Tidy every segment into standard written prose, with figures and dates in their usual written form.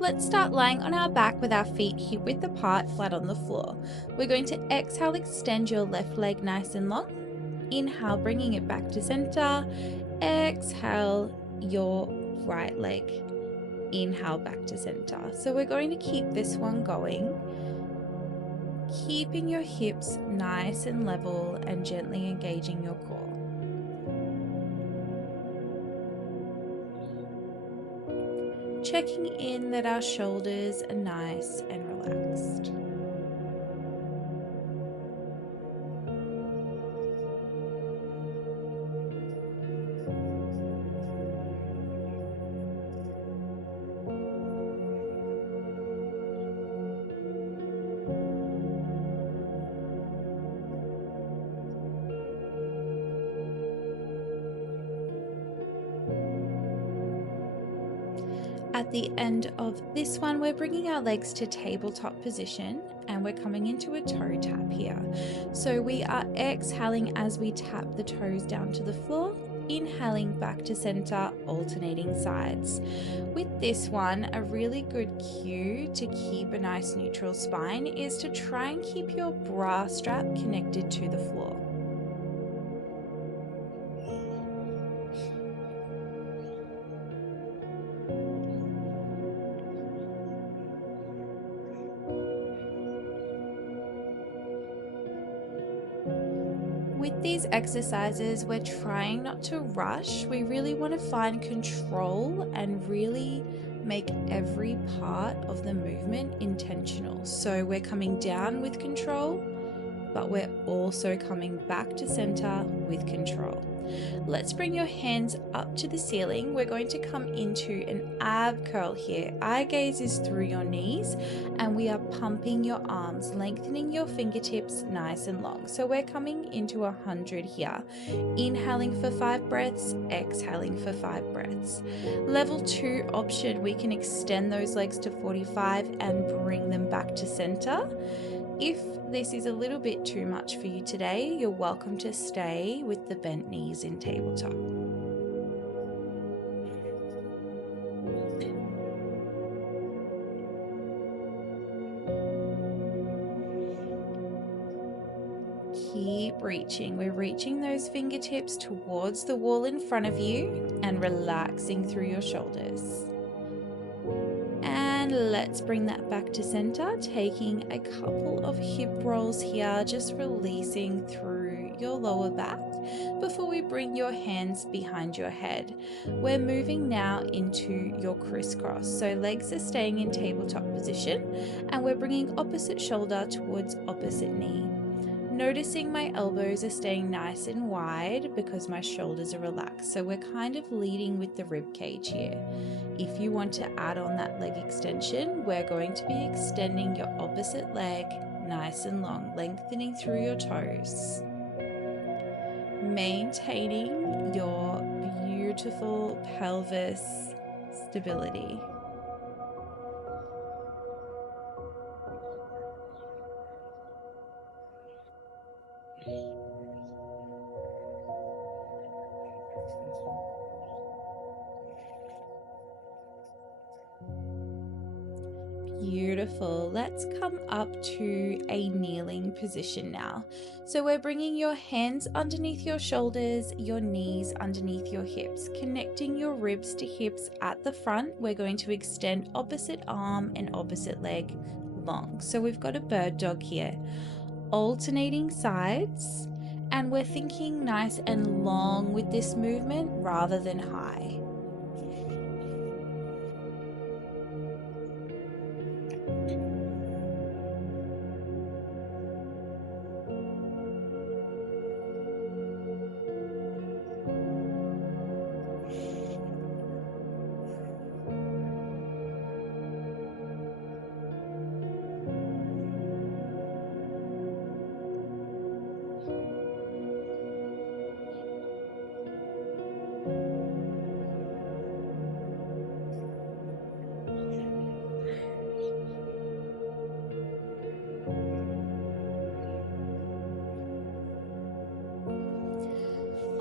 Let's start lying on our back with our feet hip width apart, flat on the floor. We're going to exhale, extend your left leg nice and long. Inhale, bringing it back to center. Exhale, your right leg. Inhale, back to center. So we're going to keep this one going, keeping your hips nice and level and gently engaging your core. Checking in that our shoulders are nice and relaxed. At the end of this one, we're bringing our legs to tabletop position and we're coming into a toe tap here. So we are exhaling as we tap the toes down to the floor, inhaling back to center, alternating sides. With this one, a really good cue to keep a nice neutral spine is to try and keep your bra strap connected to the floor. With these exercises, we're trying not to rush. We really want to find control and really make every part of the movement intentional. So we're coming down with control, but we're also coming back to center with control. Let's bring your hands up to the ceiling. We're going to come into an ab curl here. Eye gaze is through your knees and we are pumping your arms, lengthening your fingertips nice and long. So we're coming into 100 here. Inhaling for 5 breaths, exhaling for 5 breaths. Level 2 option, we can extend those legs to 45 and bring them back to center. If this is a little bit too much for you today, you're welcome to stay with the bent knees in tabletop. Keep reaching. We're reaching those fingertips towards the wall in front of you and relaxing through your shoulders. And let's bring that back to center, taking a couple of hip rolls here, just releasing through your lower back before we bring your hands behind your head. We're moving now into your crisscross. So legs are staying in tabletop position and we're bringing opposite shoulder towards opposite knee. Noticing my elbows are staying nice and wide because my shoulders are relaxed. So we're kind of leading with the rib cage here. If you want to add on that leg extension, we're going to be extending your opposite leg nice and long, lengthening through your toes. Maintaining your beautiful pelvis stability. Beautiful. Let's come up to a kneeling position now. So we're bringing your hands underneath your shoulders, your knees underneath your hips, connecting your ribs to hips at the front. We're going to extend opposite arm and opposite leg long. So we've got a bird dog here, alternating sides, and we're thinking nice and long with this movement rather than high.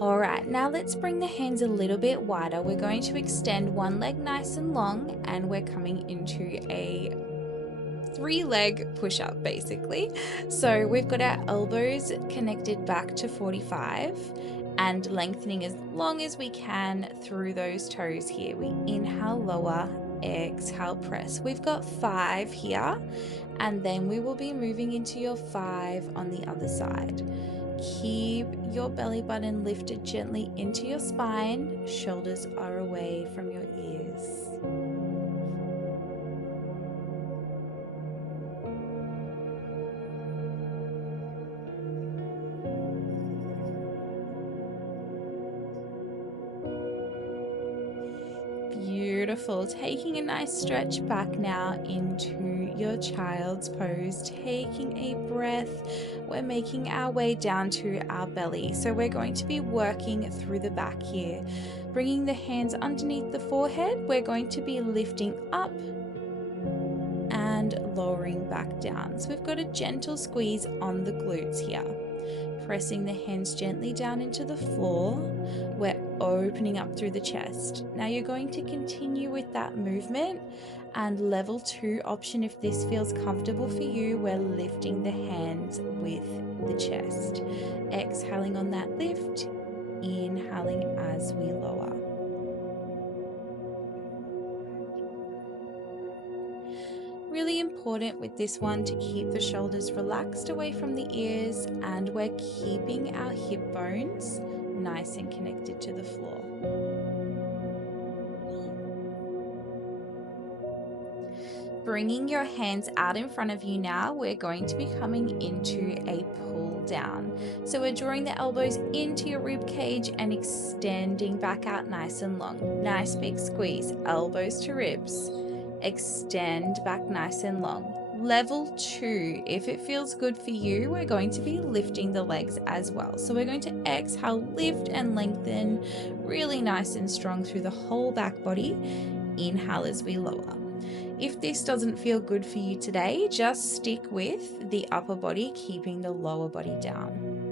All right, now let's bring the hands a little bit wider. We're going to extend one leg nice and long, and we're coming into a 3-leg push-up basically. So we've got our elbows connected back to 45 and lengthening as long as we can through those toes here. We inhale, lower, exhale, press. We've got 5 here, and then we will be moving into your 5 on the other side. Keep your belly button lifted gently into your spine. Shoulders are away from your ears. Beautiful. Taking a nice stretch back now into your child's pose. Taking a breath. We're making our way down to our belly. So we're going to be working through the back here. Bringing the hands underneath the forehead. We're going to be lifting up and lowering back down. So we've got a gentle squeeze on the glutes here. Pressing the hands gently down into the floor. We're opening up through the chest. Now you're going to continue with that movement, and level 2 option, if this feels comfortable for you, we're lifting the hands with the chest. Exhaling on that lift, inhaling as we lower. Really important with this one to keep the shoulders relaxed away from the ears, and we're keeping our hip bones nice and connected to the floor. Bringing your hands out in front of you now, we're going to be coming into a pull down. So we're drawing the elbows into your rib cage and extending back out nice and long. Nice big squeeze, elbows to ribs. Extend back nice and long. Level 2, if it feels good for you, we're going to be lifting the legs as well. So we're going to exhale, lift and lengthen really nice and strong through the whole back body. Inhale as we lower. If this doesn't feel good for you today, just stick with the upper body, keeping the lower body down.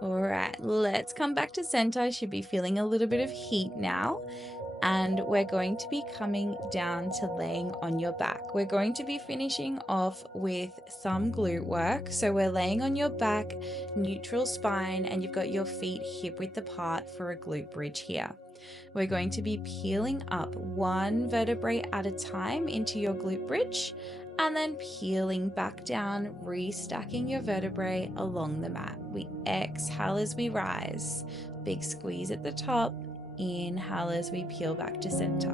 All right, let's come back to center. I should be feeling a little bit of heat now. And we're going to be coming down to laying on your back. We're going to be finishing off with some glute work. So we're laying on your back, neutral spine, and you've got your feet hip width apart for a glute bridge here. We're going to be peeling up one vertebrae at a time into your glute bridge, and then peeling back down, restacking your vertebrae along the mat. We exhale as we rise. Big squeeze at the top. Inhale as we peel back to center.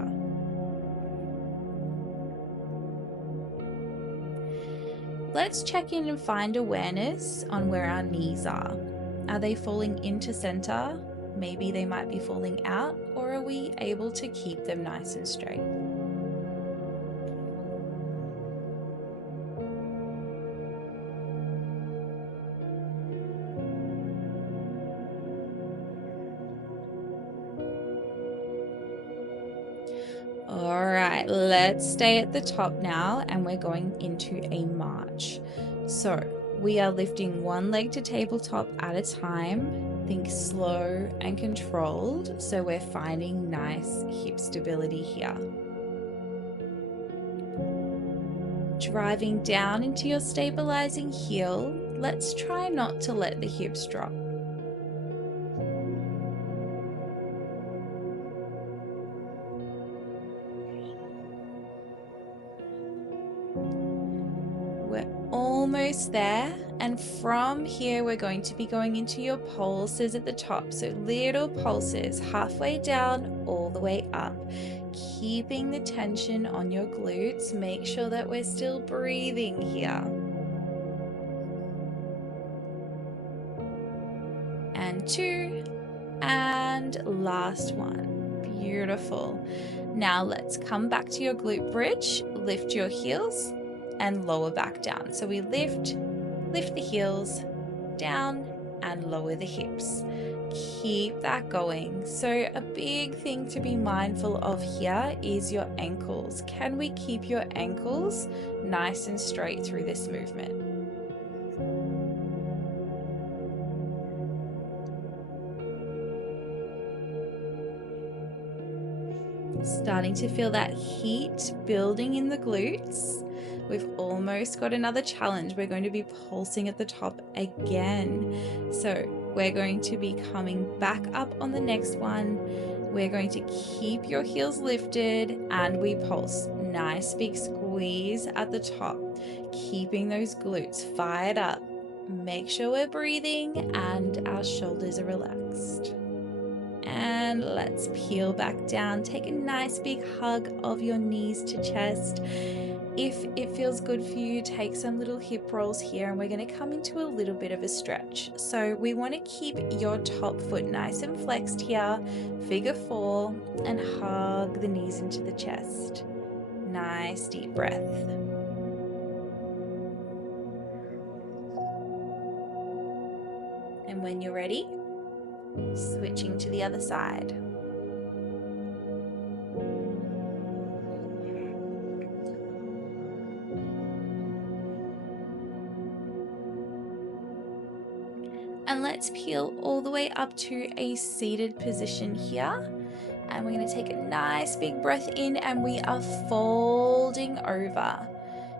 Let's check in and find awareness on where our knees are. Are they falling into center? Maybe they might be falling out, or are we able to keep them nice and straight? All right, let's stay at the top now, and we're going into a march. So we are lifting one leg to tabletop at a time. Think slow and controlled, so we're finding nice hip stability here. Driving down into your stabilizing heel. Let's try not to let the hips drop. Almost there, and from here we're going to be going into your pulses at the top. So little pulses halfway down, all the way up, keeping the tension on your glutes. Make sure that we're still breathing here. And 2, and last one. Beautiful. Now let's come back to your glute bridge. Lift your heels and lower back down. So we lift Lift the heels, down and lower the hips. Keep that going. So a big thing to be mindful of here is your ankles. Can we keep your ankles nice and straight through this movement? Starting to feel that heat building in the glutes. We've almost got another challenge. We're going to be pulsing at the top again. So we're going to be coming back up on the next one. We're going to keep your heels lifted and we pulse. Nice big squeeze at the top, keeping those glutes fired up. Make sure we're breathing and our shoulders are relaxed. And let's peel back down. Take a nice big hug of your knees to chest. If it feels good for you, take some little hip rolls here and we're going to come into a little bit of a stretch. So we want to keep your top foot nice and flexed here, figure 4, and hug the knees into the chest. Nice deep breath. And when you're ready, switching to the other side. And let's peel all the way up to a seated position here. And we're going to take a nice big breath in and we are folding over.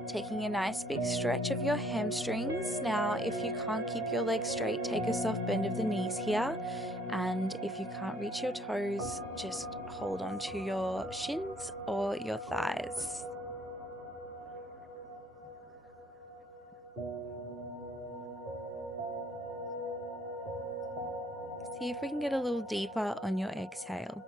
Taking a nice big stretch of your hamstrings. Now, if you can't keep your legs straight, take a soft bend of the knees here. And if you can't reach your toes, just hold on to your shins or your thighs. See if we can get a little deeper on your exhale.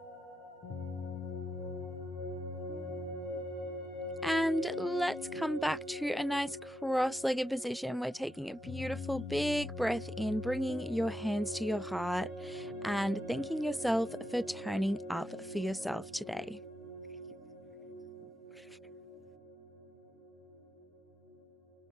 And let's come back to a nice cross-legged position. We're taking a beautiful big breath in, bringing your hands to your heart and thanking yourself for turning up for yourself today.